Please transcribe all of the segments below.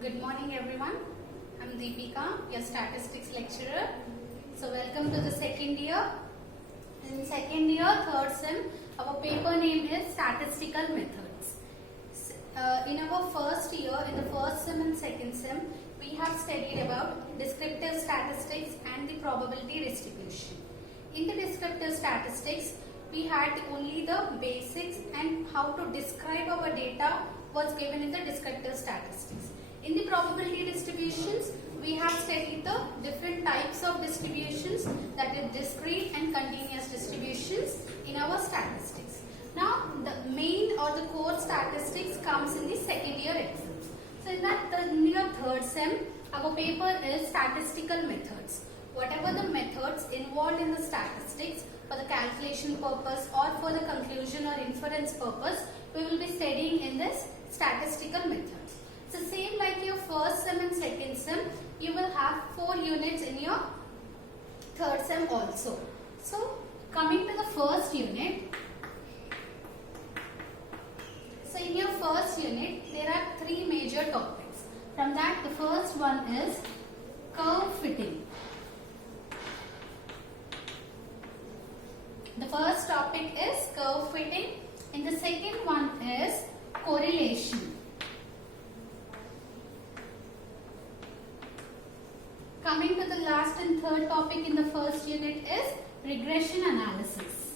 Good morning everyone. I'm Deepika, your statistics lecturer. So welcome to the second year. In second year, third sem, our paper name is Statistical Methods. In our first year, in the first sem and second sem, we have studied about descriptive statistics and the probability distribution. In the descriptive statistics, we had only the basics and how to describe our data was given in the descriptive statistics. In the probability distributions, we have studied the different types of distributions, that is discrete and continuous distributions in our statistics. Now, the main or the core statistics comes in the second year exams. So, in your third sem, our paper is statistical methods. Whatever the methods involved in the statistics for the calculation purpose or for the conclusion or inference purpose, we will be studying in this statistical methods. So same like your first sem and second sem, you will have 4 units in your third sem also. So coming to the first unit, so in your first unit, there are 3 major topics. From that, the first one is curve fitting. The first topic is curve fitting and the second one is correlation. Coming to the last and third topic in the first unit is regression analysis.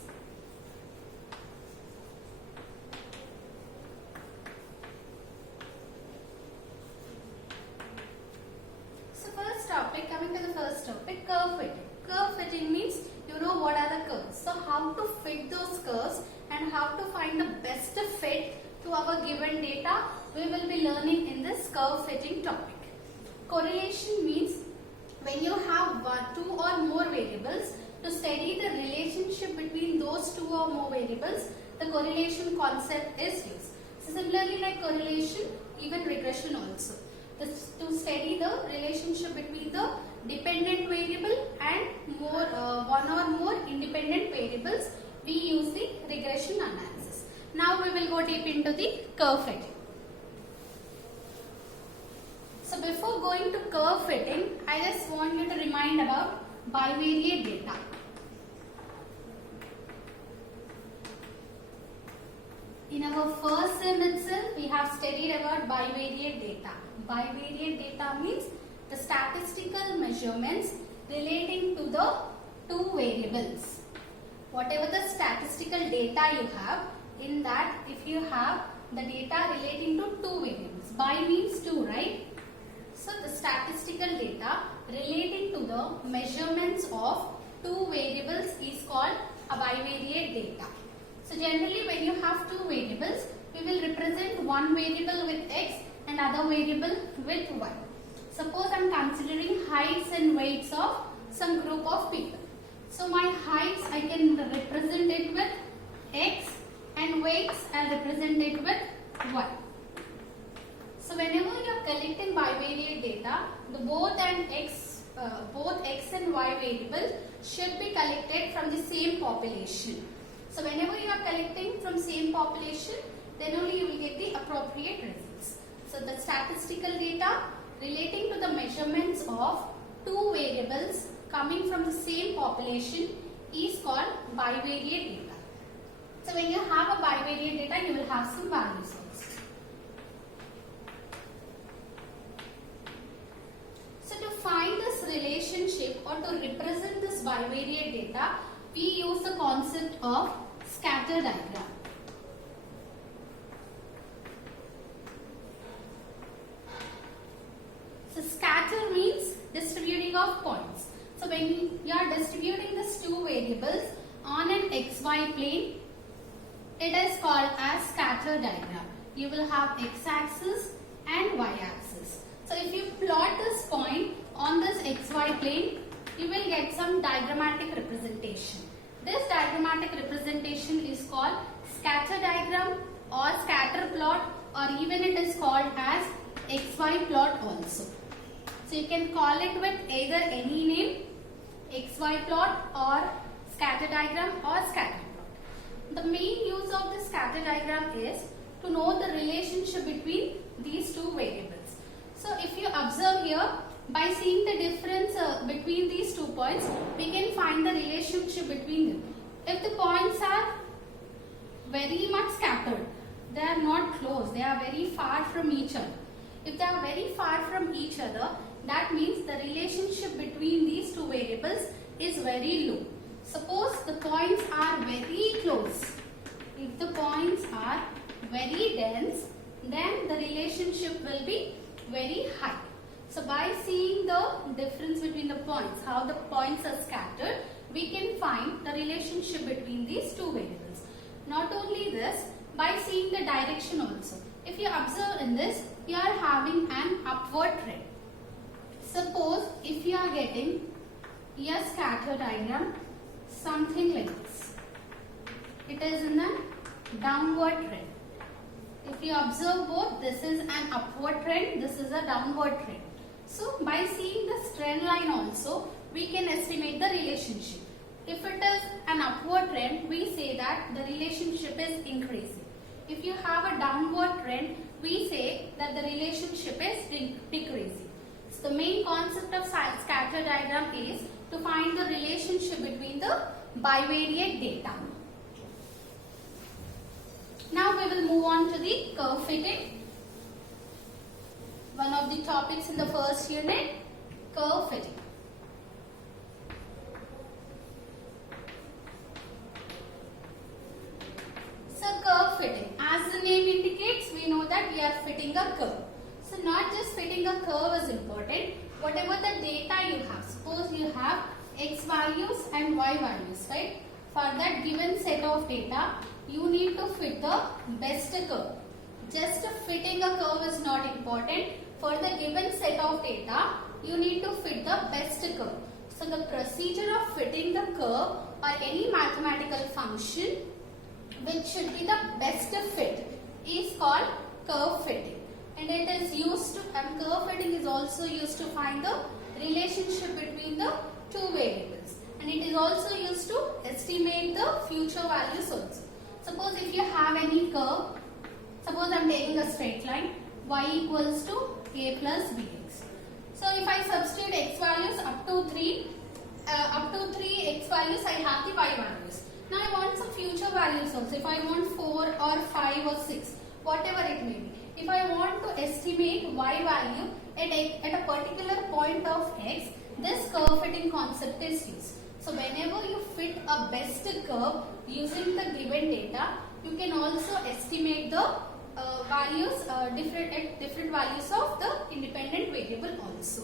So first topic, coming to the first topic, curve fitting. Curve fitting means you know what are the curves. So how to fit those curves and how to find the best fit to our given data, we will be learning in this curve fitting topic. Correlation means when you have 2 or more variables, to study the relationship between those 2 or more variables, the correlation concept is used. So similarly like correlation, even regression also. To study the relationship between the dependent variable and one or more independent variables, we use the regression analysis. Now we will go deep into the curve fitting. So before going to curve fitting, I just want you to remind about bivariate data. In our first sem itself, we have studied about bivariate data. Bivariate data means the statistical measurements relating to the 2 variables. Whatever the statistical data you have, in that if you have the data relating to 2 variables, bi means 2, right? So the statistical data relating to the measurements of 2 variables is called a bivariate data. So generally when you have 2 variables, we will represent one variable with x and other variable with y. Suppose I am considering heights and weights of some group of people. So my heights I can represent it with x and weights I will represent it with y. So whenever you are collecting bivariate data, both x and y variable should be collected from the same population. So whenever you are collecting from same population, then only you will get the appropriate results. So the statistical data relating to the measurements of 2 variables coming from the same population is called bivariate data. So when you have a bivariate data, you will have some values also. So to find this relationship or to represent this bivariate data, we use the concept of scatter diagram. So scatter means distributing of points. So when you are distributing these 2 variables on an xy plane, it is called as scatter diagram. You will have x-axis and y-axis. So if you plot this point on this xy plane, you will get some diagrammatic representation. This diagrammatic representation is called scatter diagram or scatter plot, or even it is called as xy plot also. So you can call it with either any name, xy plot or scatter diagram or scatter plot. The main use of the scatter diagram is to know the relationship between these two variables. So if you observe here, by seeing the difference between these 2 points, we can find the relationship between them. If the points are very much scattered, they are not close, they are very far from each other. If they are very far from each other, that means the relationship between these two variables is very low. Suppose the points are very close. If the points are very dense, then the relationship will be very high. So by seeing the difference between the points, how the points are scattered, we can find the relationship between these two variables. Not only this, by seeing the direction also. If you observe in this, you are having an upward trend. Suppose if you are getting a scatter diagram, something like this. It is in a downward trend. If you observe both, this is an upward trend, this is a downward trend. So by seeing this trend line also, we can estimate the relationship. If it is an upward trend, we say that the relationship is increasing. If you have a downward trend, we say that the relationship is decreasing. So the main concept of scatter diagram is to find the relationship between the bivariate data. Now we will move on to the curve fitting. One of the topics in the first unit, curve fitting. So curve fitting, as the name indicates, we know that we are fitting a curve. So not just fitting a curve is important, whatever the data you have. Suppose you have x values and y values, right? For that given set of data, you need to fit the best curve. Just fitting a curve is not important. For the given set of data, you need to fit the best curve. So the procedure of fitting the curve or any mathematical function which should be the best fit is called curve fitting. And it is used to, and curve fitting is also used to find the relationship between the two variables. And it is also used to estimate the future values also. Suppose if you have any curve, suppose I am taking a straight line, y equals to a plus bx. So if I substitute x values up to 3 x values, I have the y values. Now I want some future values also. If I want 4 or 5 or 6, whatever it may be. If I want to estimate y value at a particular point of x, this curve fitting concept is used. So whenever you fit a best curve using the given data, you can also estimate the values at different values of the independent variable also.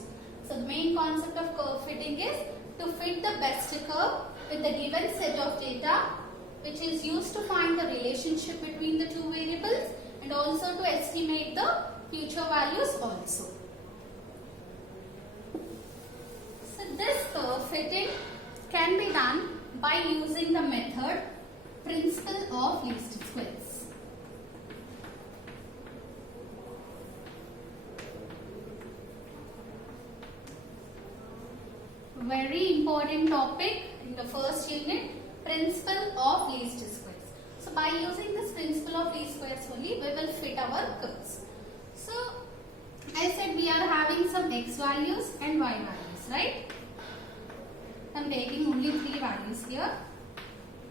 So the main concept of curve fitting is to fit the best curve with the given set of data, which is used to find the relationship between the two variables and also to estimate the future values also. So this curve fitting can be done by using the method principle of least squares. Very important topic in the first unit, principle of least squares. So by using this principle of least squares only, we will fit our curves. So I said we are having some x values and y values, right? I am taking only 3 values here.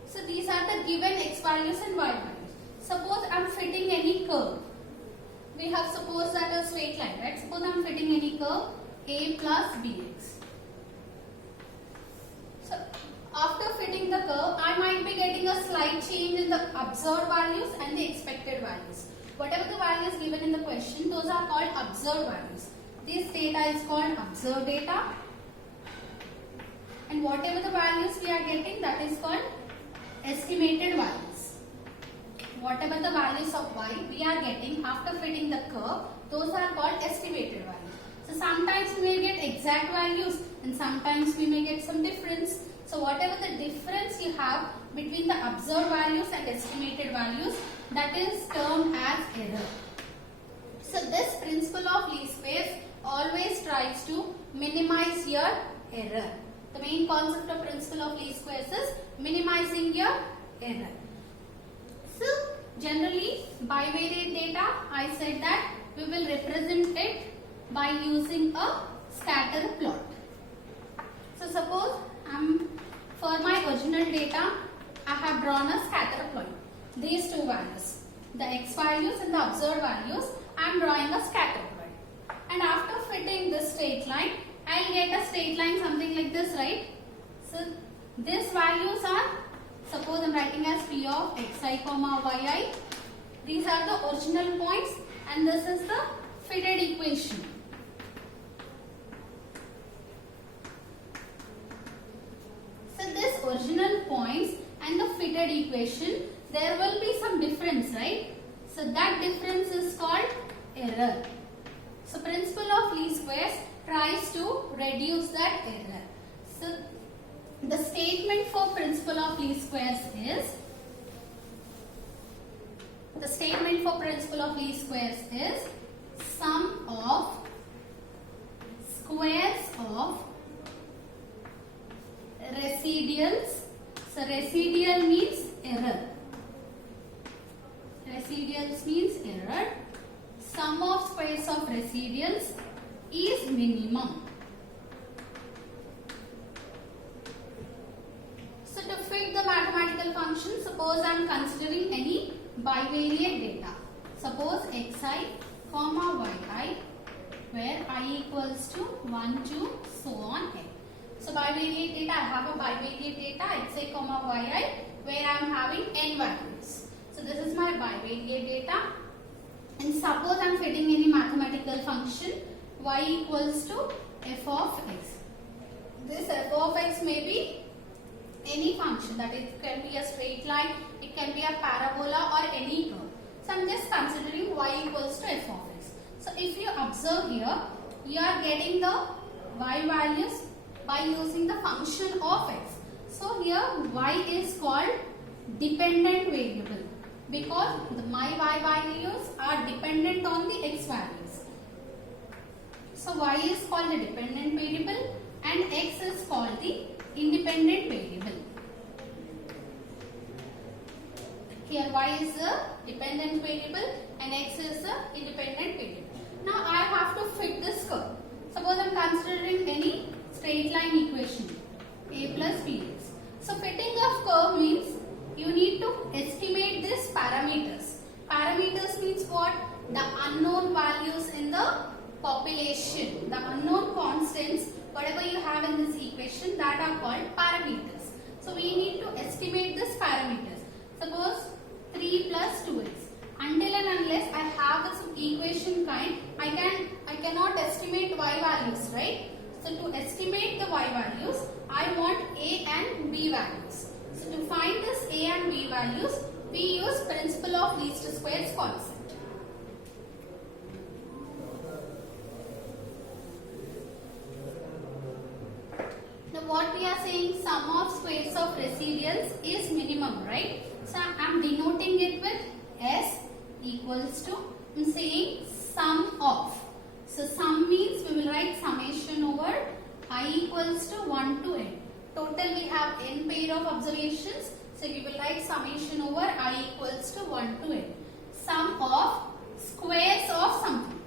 So these are the given x values and y values. Suppose I am fitting any curve. We have supposed that a straight line, right? Suppose I am fitting any curve a plus bx. So after fitting the curve, I might be getting a slight change in the observed values and the expected values. Whatever the values given in the question, those are called observed values. This data is called observed data. And whatever the values we are getting, that is called estimated values. Whatever the values of y we are getting after fitting the curve, those are called estimated values. So sometimes we may get exact values and sometimes we may get some difference. So whatever the difference you have between the observed values and estimated values, that is termed as error. So this principle of least squares always tries to minimize your error. The main concept of principle of least squares is minimizing your error. So generally bivariate data, I said that we will represent it by using a scatter plot. So suppose for my original data, I have drawn a scatter plot. These two values, the x values and the observed values, I am drawing a scatter plot. And after fitting this straight line, I will get a straight line something like this, right? So these values are, suppose I am writing as p of xi comma yi. These are the original points and this is the fitted equation. So this original points and the fitted equation, there will be some difference, right? So that difference is called error. So principle of least squares tries to reduce that error. So the statement for principle of least squares is, sum of squares of residuals. So residual means error. Residuals means error. Sum of squares of residuals is minimum. So to fit the mathematical function, suppose I am considering any bivariate data. Suppose xi comma yi, where I equals to 1, 2, so on n. So bivariate data, I have a bivariate data xi comma yi, where I am having n values. So this is my bivariate data. And suppose I am fitting any mathematical function y equals to f of x. This f of x may be any function, that it can be a straight line, it can be a parabola or any curve. So I am just considering y equals to f of x. So if you observe here, you are getting the y values by using the function of x. So here y is called dependent variable because my y values are dependent on the x values. So y is called the dependent variable and x is called the independent variable. Here y is a dependent variable and x is a independent variable. Now I have to fit this curve. Suppose I am considering any straight line equation a plus bx. So fitting of curve means you need to estimate these parameters. Parameters means what? The unknown values in the population, the unknown constants, whatever you have in this equation, that are called parameters. So we need to estimate these parameters. Suppose 3 plus 2x. Until and unless I have some equation kind, I cannot estimate y values, right? So to estimate the y values, I want a and b values. So to find this a and b values, we use principle of least squares concept. Now what we are saying, sum of squares of residuals is minimum, right? So I am denoting it with S equals to, I am saying sum of. So sum means we will write summation over I equals to 1 to n. Total we have n pair of observations. So we will write summation over I equals to 1 to n. Sum of squares of something.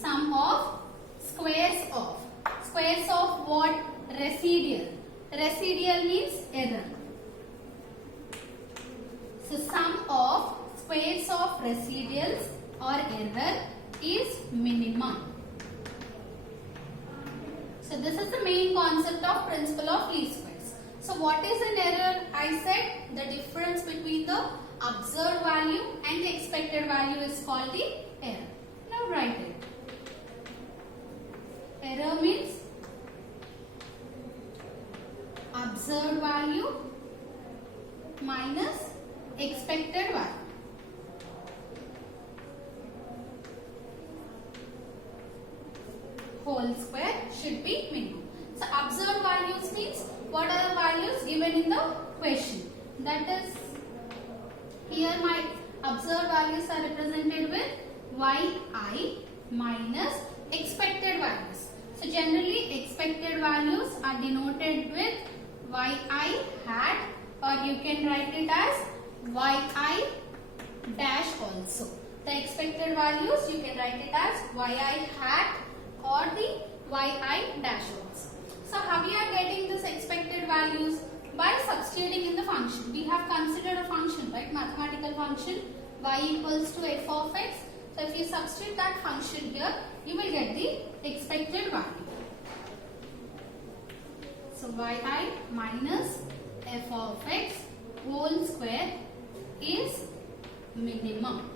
Sum of squares of. Squares of what? Residual. Residual means error. So sum of squares of residuals or error is minimum. So this is the main concept of principle of least squares. So what is an error? I said the difference between the observed value and the expected value is called the error. Now write it. Error means observed value minus expected value. Whole square should be minimum. So observed values means what are the values given in the question. That is, here my observed values are represented with yi minus expected values. So generally expected values are denoted with yi hat, or you can write it as yi dash also. The expected values you can write it as yi hat or the yi dash also. So how we are getting this expected values? By substituting in the function. We have considered a function, right? Mathematical function y equals to f of x. So if you substitute that function here, you will get the expected value. So yi minus f of x whole square is minimum.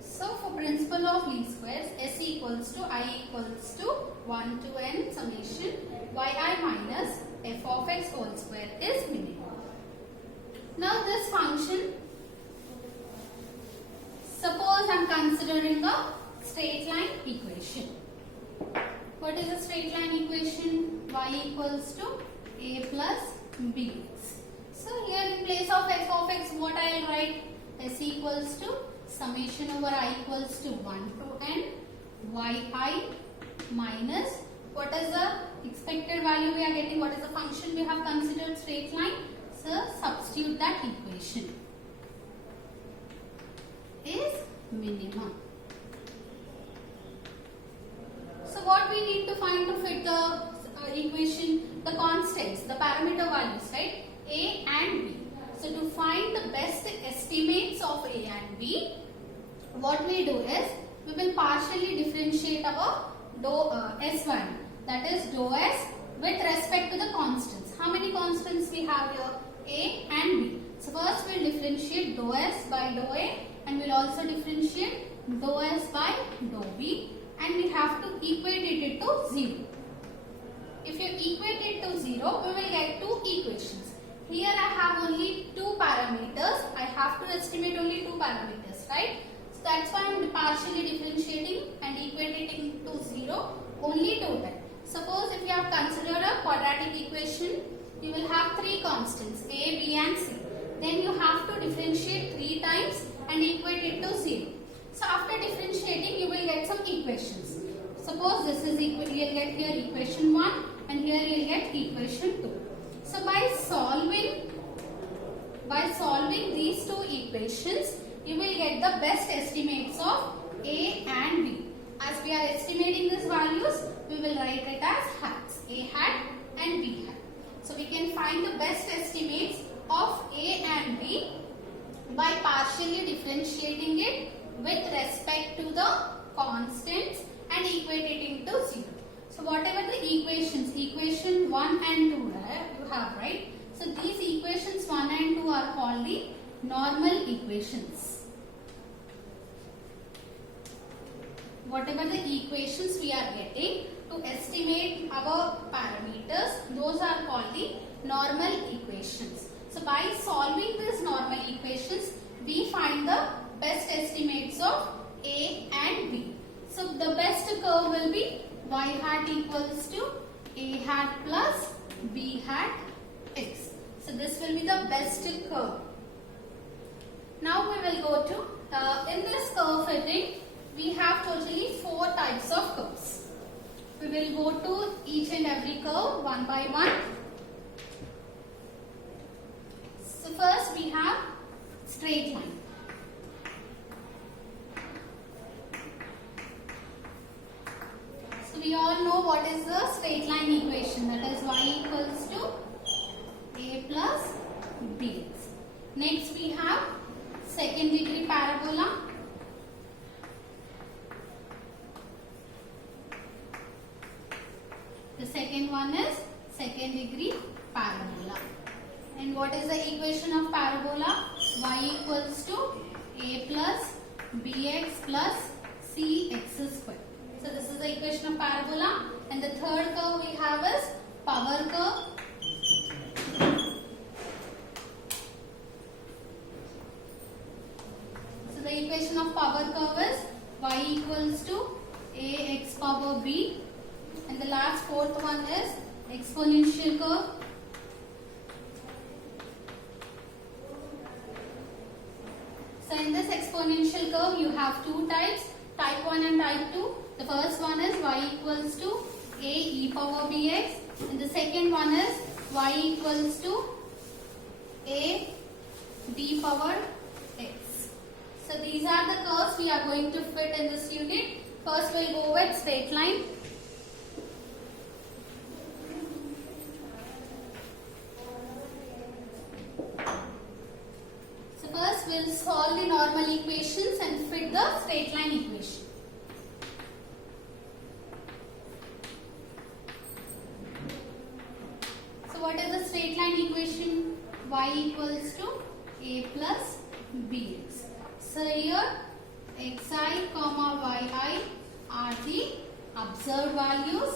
So for principle of least squares, s equals to I equals to 1 to n summation yi minus f of x whole square is minimum. Now this function, suppose I am considering a straight line equation. What is a straight line equation? Y equals to a plus bx. So here in place of f of x, what I will write? S equals to summation over I equals to 1 to n yi minus, what is the expected value we are getting? What is the function we have considered? Straight line. So substitute that equation is minimum. So what we need to find to fit the equation? The constants, the parameter values, right? A and B. So to find the best estimates of A and B, what we do is, we will partially differentiate our S value, that is dou S with respect to the constants. How many constants we have here? A and B. So first we will differentiate dou S by dou A, and we will also differentiate dou S by dou B, and we have to equate it to 0. If you equate it to 0, we will get two equations. Here I have only two parameters. I have to estimate only two parameters, right? So that's why I am partially differentiating and equating to 0 only two times. Suppose if you have considered a quadratic equation, you will have three constants a, b and c. Then you have to differentiate 3 times and equate it to 0. So after differentiating, you will get some equations. Suppose this is equal, you will get here equation 1 and here you will get equation 2. So by solving these two equations, you will get the best estimates of A and B. As we are estimating these values, we will write it as hats, A hat and B hat. So we can find the best estimates of A and B by partially differentiating it with respect to the constants and equating to 0. So whatever the equations, equation 1 and 2 you have, right? So these equations 1 and 2 are called the normal equations. Whatever the equations we are getting to estimate our parameters, those are called the normal equations. So by solving these normal equations, we find the best estimates of A and B. So the best curve will be y hat equals to A hat plus B hat x. So this will be the best curve. Now we will go to, in this curve fitting, we have totally 4 types of curves. We will go to each and every curve one by one. So first we have straight line. So we all know what is the straight line equation, that is y equals to a plus bx. Next we have second degree parabola. The second one is second degree parabola. And what is the equation of parabola? Y equals to a plus bx plus cx square. So this is the equation of parabola. And the third curve we have is power curve. So the equation of power curve is y equals to ax power b. And the last fourth one is exponential curve. So in this exponential curve, you have two types, type 1 and type 2. The first one is y equals to a e power bx, and the second one is y equals to a d power x. So these are the curves we we are going to fit in this unit. First we'll go with straight line. So first we'll solve the normal equations and fit the straight line equation. So what is the straight line equation? Y equals to a plus bx. So here xi comma yi are the observed values.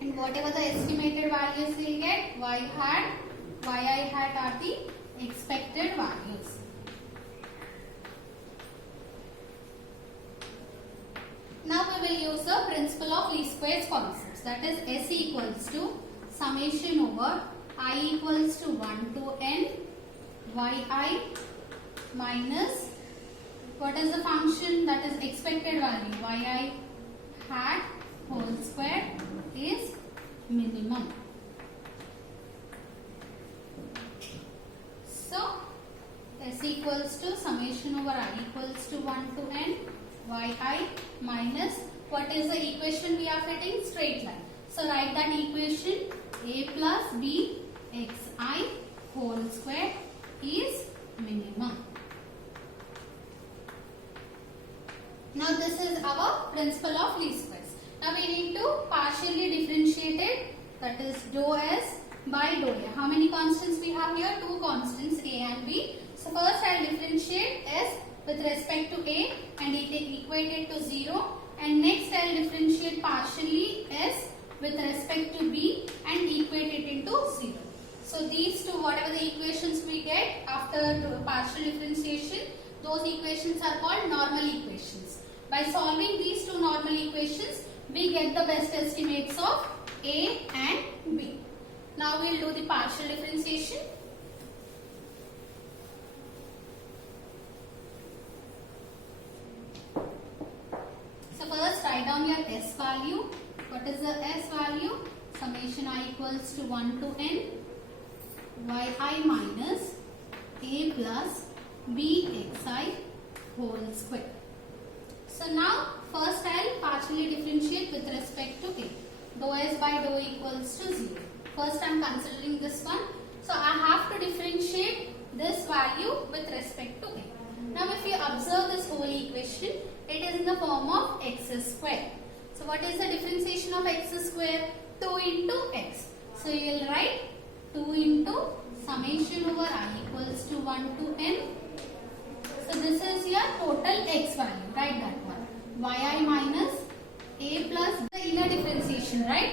And whatever the estimated values we get, y hat, yi hat are the expected values. Now we will use the principle of least squares concepts. That is S equals to summation over I equals to 1 to n yi minus what is the function, that is expected value, yi hat whole square is minimum. So S equals to summation over I equals to 1 to n yi minus what is the equation we are fitting? Straight line. So write that equation, a plus b xi whole square is minimum. Now this is our principle of least squares. Now we need to partially differentiate it, that is dou s by dou a. How many constants we have here? Two constants, a and b. So first I will differentiate s with respect to a and equate it to 0, and next I will differentiate partially s with respect to b and equate it into 0. So these two, whatever the equations we get after partial differentiation, those equations are called normal equations. By solving these two normal equations, we get the best estimates of a and b. Now we will do the partial differentiation. So first write down your s value. What is the s value? Summation I equals to 1 to n yi minus a plus b xi whole square. So now first I will partially differentiate with respect to a. Dou s by dou equals to 0. First I am considering this one. So I have to differentiate this value with respect to a. Now if you observe this whole equation, it is in the form of x square. So what is the differentiation of x square? 2 into x. So you will write 2 into summation over I equals to 1 to n. So this is your total x value. Write that one. yi minus a plus the inner differentiation, right?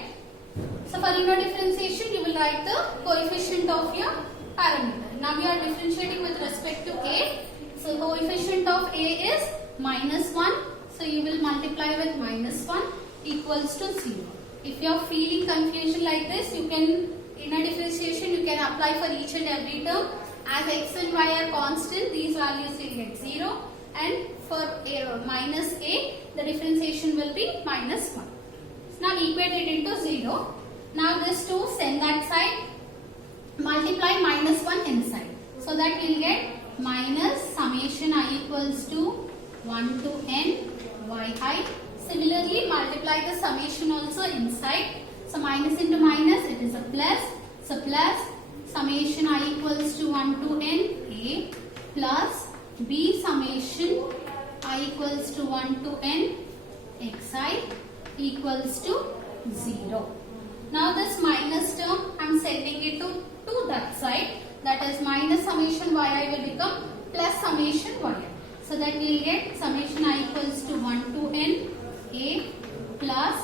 So for inner differentiation, you will write the coefficient of your parameter. Now we are differentiating with respect to a. So coefficient of a is minus 1. So you will multiply with minus 1 equals to 0. If you are feeling confusion like this, you can, inner differentiation, you can apply for each and every term. As x and y are constant, these values will get 0. And for minus a, the differentiation will be minus 1. So now equate it into 0. Now this 2, send that side. Multiply minus 1 inside. So that we will get minus summation I equals to 1 to n yi. Similarly, multiply the summation also inside. So minus into minus, it is a plus. So plus summation I equals to 1 to n a plus b summation I equals to 1 to n xi equals to 0. Now this minus term, I am sending it to that side. That is minus summation yi will become plus summation yi. So that we will get summation I equals to 1 to n a plus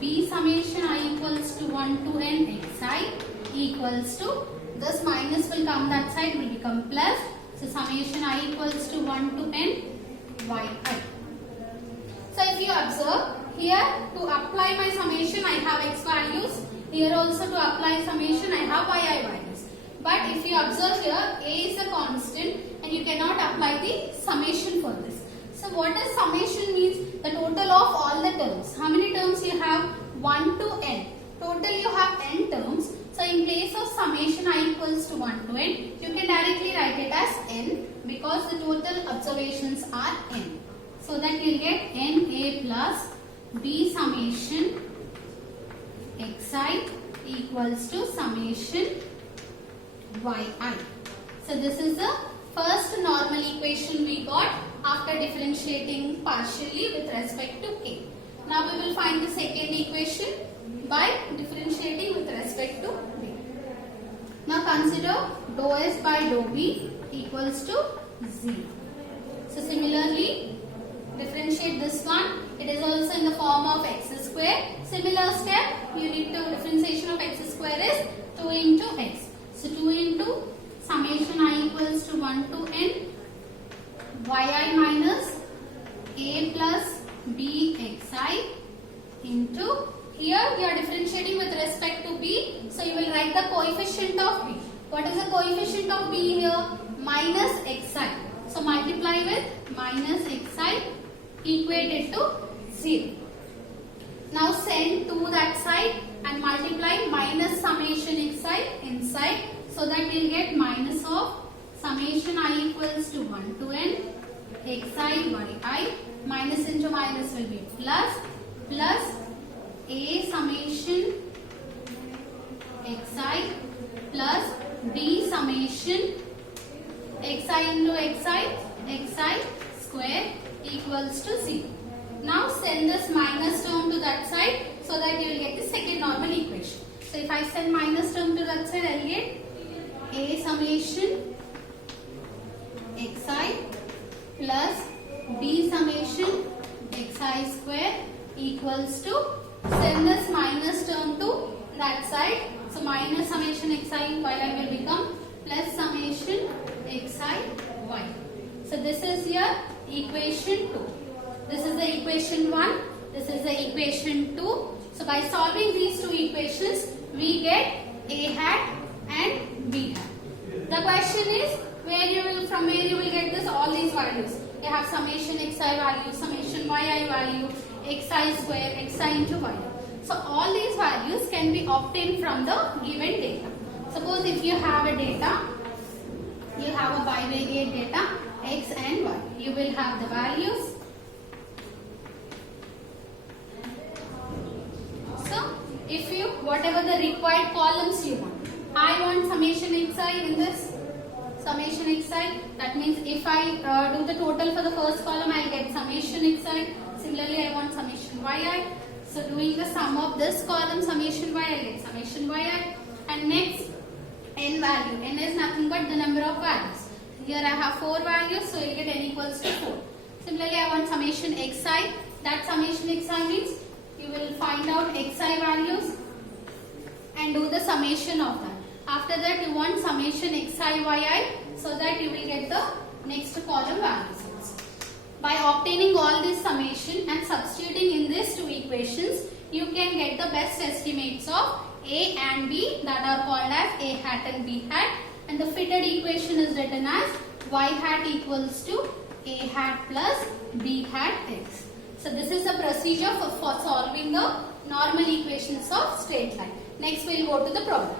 b summation I equals to 1 to n xi equals to, this minus will come that side, will become plus. So summation I equals to 1 to n yi. So if you observe here, to apply my summation I have x values. Here also to apply summation I have yi values. But if you observe here, a is a constant and you cannot apply the summation for this. So what does summation means? The total of all the terms. How many terms you have? 1 to n. Total you have n terms. So in place of summation I equals to 1 to n, you can directly write it as n because the total observations are n. So that you will get na plus b summation xi equals to summation yi. So this is the first normal equation we got after differentiating partially with respect to k. Now we will find the second equation by differentiating with respect to b. Now consider dou s by dou b equals to 0. So similarly, differentiate this one. It is also in the form of x square. Similar step, you need to differentiation of x square is 2 into x. So 2 into summation I equals to 1 to n yi minus a plus b xi into, here you are differentiating with respect to b, so you will write the coefficient of b. What is the coefficient of b here? Minus xi. So multiply with minus xi equated to 0. Now send to that side and multiply minus summation xi inside, so that we will get minus of summation I equals to 1 to n xi yi, minus into minus will be plus a summation xi plus b summation xi into xi square equals to 0. Now send this minus term to that side so that you will get the second normal equation. So if I send minus term to that side, I will get a summation xi plus b summation xi square equals to, send this minus term to that side. So minus summation xi yi will become plus summation xi y. So this is your equation 2. This is the equation 1. This is the equation 2. So by solving these two equations, we get a hat and b hat. The question is from where you will get this all these values. You have summation xi value, summation yi value, xi square, xi into y. So all these values can be obtained from the given data. Suppose if you have a data, you have a bivariate data x and y. You will have the values. So if you, whatever the required columns you want, I want summation xi in this summation xi. That means if I do the total for the first column, I will get summation xi. Similarly, I want summation yi. So doing the sum of this column summation y, I will get summation yi. And next, n value. N is nothing but the number of values. Here I have 4 values, so you will get n equals to 4. Similarly, I want summation xi. That summation xi means you will find out xi values and do the summation of that. After that, you want summation xi yi, so that you will get the next column values. By obtaining all this summation and substituting in these two equations, you can get the best estimates of a and b, that are called as a hat and b hat, and the fitted equation is written as y hat equals to a hat plus b hat x. So this is the procedure for solving the normal equations of straight line. Next we will go to the problem.